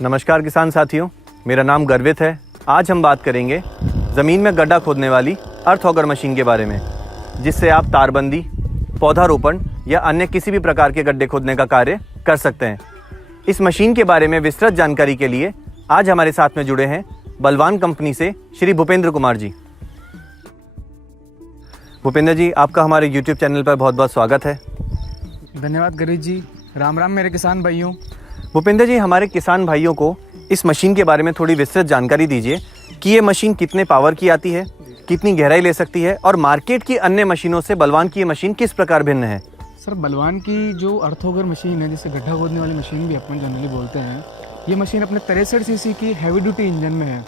नमस्कार किसान साथियों, मेरा नाम गर्वित है। आज हम बात करेंगे ज़मीन में गड्ढा खोदने वाली अर्थ ऑगर मशीन के बारे में, जिससे आप तारबंदी, पौधारोपण या अन्य किसी भी प्रकार के गड्ढे खोदने का कार्य कर सकते हैं। इस मशीन के बारे में विस्तृत जानकारी के लिए आज हमारे साथ में जुड़े हैं बलवान कंपनी से श्री भूपेंद्र कुमार जी। भूपेंद्र जी, आपका हमारे YouTube चैनल पर बहुत बहुत स्वागत है। धन्यवाद गर्वित जी। राम राम मेरे किसान भाइयों। भूपेंद्र जी, हमारे किसान भाइयों को इस मशीन के बारे में थोड़ी विस्तृत जानकारी दीजिए कि ये मशीन कितने पावर की आती है, कितनी गहराई ले सकती है और मार्केट की अन्य मशीनों से बलवान की ये मशीन किस प्रकार भिन्न है। सर, बलवान की जो अर्थ ऑगर मशीन है, जिसे गड्ढा खोदने वाली मशीन भी अपन जनरली बोलते हैं, ये मशीन अपने 63 सीसी की हैवी ड्यूटी इंजन में है,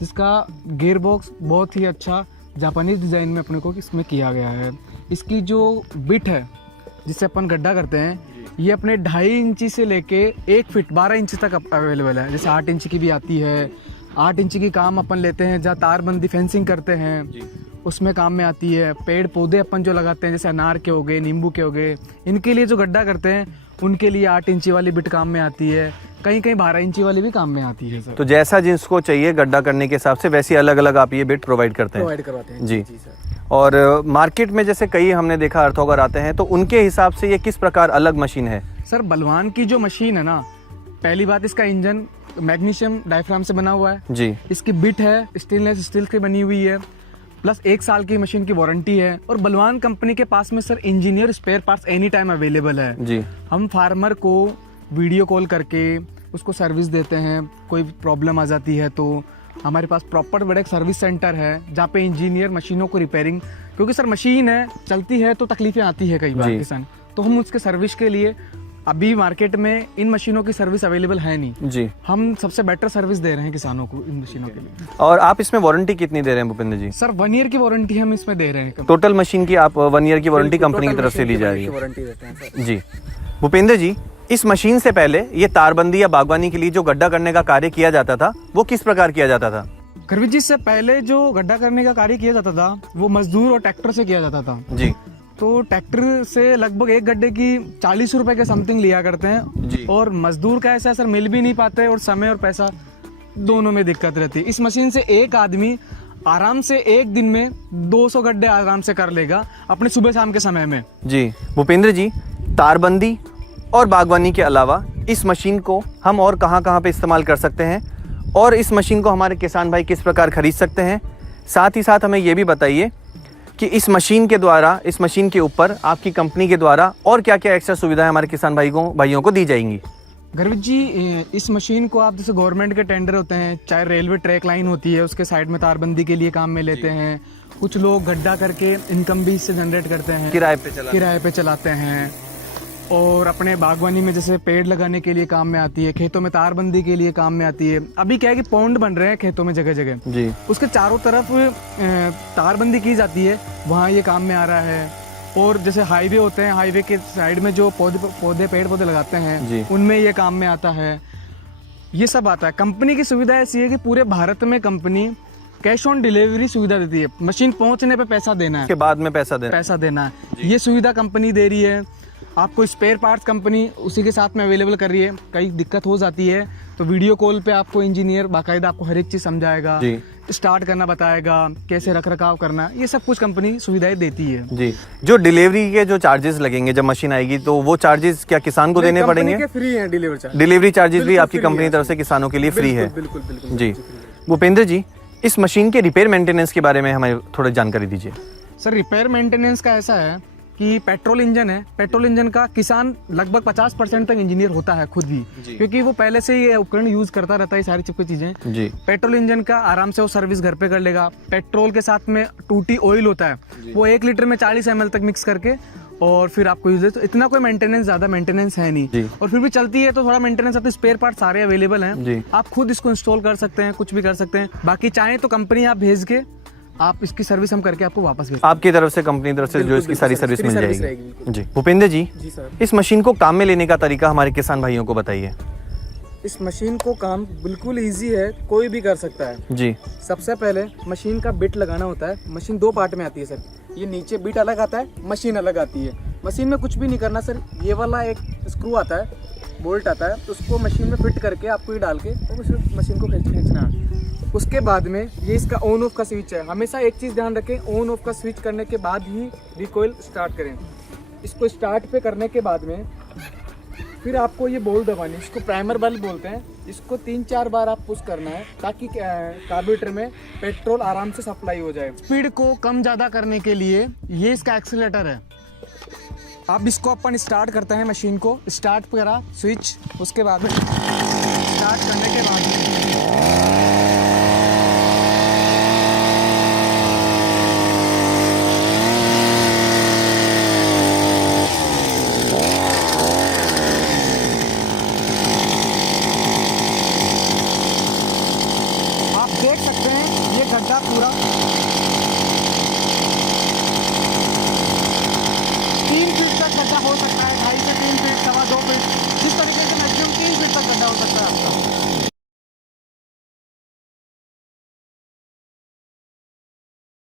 जिसका गियर बॉक्स बहुत ही अच्छा जापानीज डिज़ाइन में अपने को इसमें किया गया है। इसकी जो बिट है जिससे अपन गड्ढा करते हैं, ये अपने 2.5 इंची से लेके 1 फीट 12 इंच तक अवेलेबल है। जैसे 8 इंच की भी आती है। 8 इंच की काम अपन लेते हैं जहाँ तारबंदी फेंसिंग करते हैं, उसमें काम में आती है। पेड़ पौधे अपन जो लगाते हैं, जैसे अनार के हो गए, नींबू के हो गए, इनके लिए जो गड्ढा करते हैं उनके लिए 8 इंची वाली बिट काम में आती है। कहीं कहीं 12 इंची वाली भी काम में आती है। सर, तो जैसा जिसको चाहिए गड्ढा करने के हिसाब से वैसी अलग अलग आप ये बिट प्रोवाइड करते हैं। प्रोवाइड करवाते हैं जी सर। और मार्केट में जैसे कई हमने देखा अर्थ ऑगर आते हैं, तो उनके हिसाब से ये किस प्रकार अलग मशीन है। सर, बलवान की जो मशीन है ना, पहली बात, इसका इंजन मैग्नीशियम डायफ्राम से बना हुआ है जी। इसकी बिट है स्टेनलेस स्टील की बनी हुई है, प्लस 1 साल की मशीन की वारंटी है। और बलवान कंपनी के पास में sir engineer spare parts any time available है जी। हम फार्मर को वीडियो कॉल करके उसको सर्विस देते हैं। कोई प्रॉब्लम आ जाती है तो हमारे पास प्रॉपर बड़ा एक सर्विस सेंटर है जहाँ पे इंजीनियर मशीनों को रिपेयरिंग, क्योंकि सर मशीन है, चलती है तो तकलीफें आती है कई बार किसान, तो हम उसके सर्विस के लिए, अभी मार्केट में इन मशीनों की सर्विस अवेलेबल है नहीं जी, हम सबसे बेटर सर्विस दे रहे हैं किसानों को इन मशीनों के लिए। और आप इसमें वारंटी कितनी दे रहे हैं भूपेंद्र जी। सर, 1 ईयर की वारंटी हम इसमें दे रहे हैं। टोटल मशीन की आप 1 ईयर की वारंटी कंपनी की तरफ से ली जाएगी जी। भूपेंद्र जी, इस मशीन से पहले ये तारबंदी या बागवानी के लिए जो गड्ढा करने का कार्य किया जाता था, वो किस प्रकार किया जाता था। गर्वित जी, से पहले जो गड्ढा करने का कार्य किया जाता था वो मजदूर और ट्रैक्टर से किया जाता था जी। तो ट्रैक्टर से लगभग एक गड्ढे की 40 रुपए के समथिंग लिया करते हैं जी। और मजदूर का ऐसा सर मिल भी नहीं पाते और समय और पैसा दोनों में दिक्कत रहती है। इस मशीन से एक आदमी आराम से एक दिन में 200 गड्ढे आराम से कर लेगा अपने सुबह शाम के समय में जी। भूपेंद्र जी, तारबंदी और बागवानी के अलावा इस मशीन को हम और कहाँ पे इस्तेमाल कर सकते हैं और इस मशीन को हमारे किसान भाई किस प्रकार खरीद सकते हैं। साथ ही साथ हमें ये भी बताइए कि इस मशीन के द्वारा, इस मशीन के ऊपर आपकी कंपनी के द्वारा और क्या क्या एक्स्ट्रा सुविधाएं हमारे किसान भाइयों को दी जाएंगी। गर्वित जी, इस मशीन को आप जैसे गवर्नमेंट के टेंडर होते हैं, चाहे रेलवे ट्रैक लाइन होती है, उसके साइड में तारबंदी के लिए काम में लेते हैं। कुछ लोग गड्ढा करके इनकम भी इससे जनरेट करते हैं, किराए पे चलाते हैं। और अपने बागवानी में जैसे पेड़ लगाने के लिए काम में आती है, खेतों में तारबंदी के लिए काम में आती है। अभी क्या है कि पौंड बन रहे हैं खेतों में जगह जगह जी, उसके चारों तरफ तारबंदी की जाती है, वहाँ ये काम में आ रहा है। और जैसे हाईवे होते हैं, हाईवे के साइड में जो पेड़ पौधे लगाते हैं, उनमें ये काम में आता है। ये सब आता है। कंपनी की सुविधा ऐसी है कि पूरे भारत में कंपनी कैश ऑन डिलीवरी सुविधा देती है। मशीन पहुंचने पे पैसा देना है, के बाद में पैसा देना है। ये सुविधा कंपनी दे रही है। आपको स्पेयर पार्ट्स कंपनी उसी के साथ में अवेलेबल कर रही है। कई दिक्कत हो जाती है तो वीडियो कॉल पे आपको इंजीनियर बाकायदा आपको हर एक चीज समझाएगा, स्टार्ट करना बताएगा, कैसे रख रखाव करना, ये सब कुछ कंपनी सुविधाएं देती है जी। जो डिलीवरी के जो चार्जेस लगेंगे जब मशीन आएगी, तो वो चार्जेस क्या किसान को देने पड़ेंगे। फ्री है डिलीवरी चार्जेस भी आपकी कंपनी की तरफ से किसानों के लिए फ्री है जी। भूपेंद्र जी, इस मशीन के रिपेयर मेंटेनेंस के बारे में हमें थोड़ी जानकारी दीजिए। सर, रिपेयर मेंटेनेंस का ऐसा है कि पेट्रोल इंजन है, पेट्रोल इंजन का किसान लगभग 50% तक इंजीनियर होता है खुद भी, क्योंकि वो पहले से ये उपकरण यूज करता रहता है, सारी चीजें जी। पेट्रोल इंजन का आराम से वो सर्विस घर पे कर लेगा। पेट्रोल के साथ में टूटी ऑयल होता है, वो 1 लीटर में 40 ml तक मिक्स करके और फिर आपको यूज, तो इतना कोई मेंटेनेंस, ज्यादा मेंटेनेंस है नहीं। और फिर भी चलती है तो थोड़ा मेंटेनेंस आता है। स्पेयर पार्ट सारे अवेलेबल हैं, आप खुद इसको इंस्टॉल कर सकते हैं, कुछ भी कर सकते हैं। बाकी चाहे तो कंपनी आप भेज के आप इसकी सर्विस हम करके आपको वापस भेज, आपकी तरफ से, कंपनी की तरफ से जो इसकी सारी सर्विस मिल जाएगी जी। भूपेंद्र जी, इस मशीन को काम में लेने का तरीका हमारे किसान भाइयों को बताइए। इस मशीन को काम बिल्कुल इजी है, कोई भी कर सकता है जी। सबसे पहले मशीन का बिट लगाना होता है। मशीन 2 पार्ट में आती है सर। ये नीचे बिट अलग आता है, मशीन अलग आती है। मशीन में कुछ भी नहीं करना सर। ये वाला एक स्क्रू आता है, बोल्ट आता है, तो उसको मशीन में फिट करके आपको ये डाल के तो उस मशीन को खींचना है। उसके बाद में ये इसका ऑन ऑफ का स्विच है। हमेशा एक चीज़ ध्यान रखें, ऑन ऑफ का स्विच करने के बाद ही रिकॉइल स्टार्ट करें। इसको स्टार्ट पे करने के बाद में फिर आपको ये बॉल दबानी, इसको प्राइमर बल्ब बोलते हैं। इसको 3-4 बार आप पुश करना है ताकि कार्बोरेटर में पेट्रोल आराम से सप्लाई हो जाए। स्पीड को कम ज़्यादा करने के लिए ये इसका एक्सीलरेटर है। अब इसको अपन स्टार्ट करते हैं, मशीन को स्टार्ट करा स्विच, उसके बाद